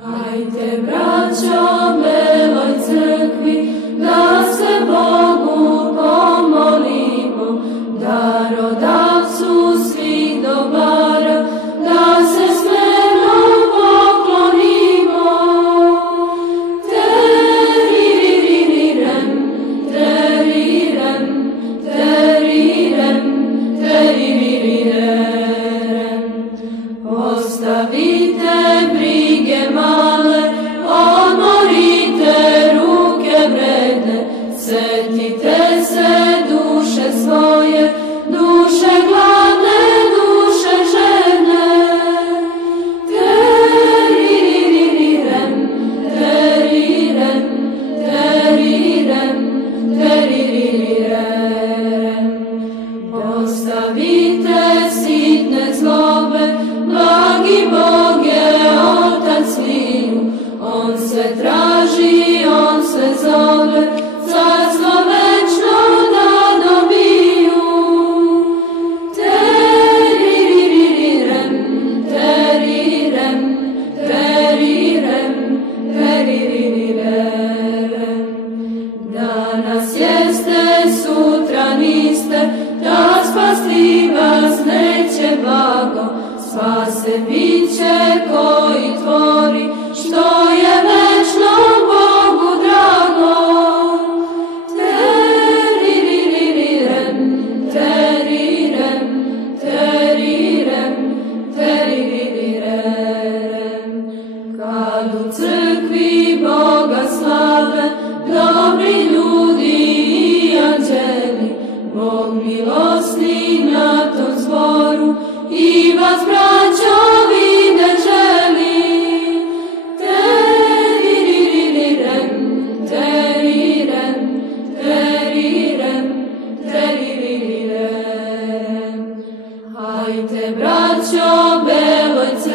Hajde, braćo, beloj crkvi, da se Bogu pomolimo, darodavcu svih dobara, da se smjerno poklonimo. Teririrem, teririrem, teririrem, teririrem. Ostavite brige male, odmorite ruke vredne, setite se duše svoje, duše gladne, duše žedne. Teririrem, teririrem, teririrem, teririrem. Ostavite sitne zlobe, blagi Bog je Otac sviju, On se traži, On se zove, carstvo večno da dobiju. Teririrem, teririrem, teririrem, teririrem. Danas jeste, sutra niste, da spasti vas neće blago, spase biće koji tvori, što je večno Bogu drago. Teririrem, teririrem, teririrem, teririrem. Kad u crkvi Boga slave, dobri ljudi i anđeli, Bog milosni na tom zboru i vas, braćo, vide želi. Teririrem, teririrem, teririrem, teririrem. Hajde, braćo, beloj crkvi,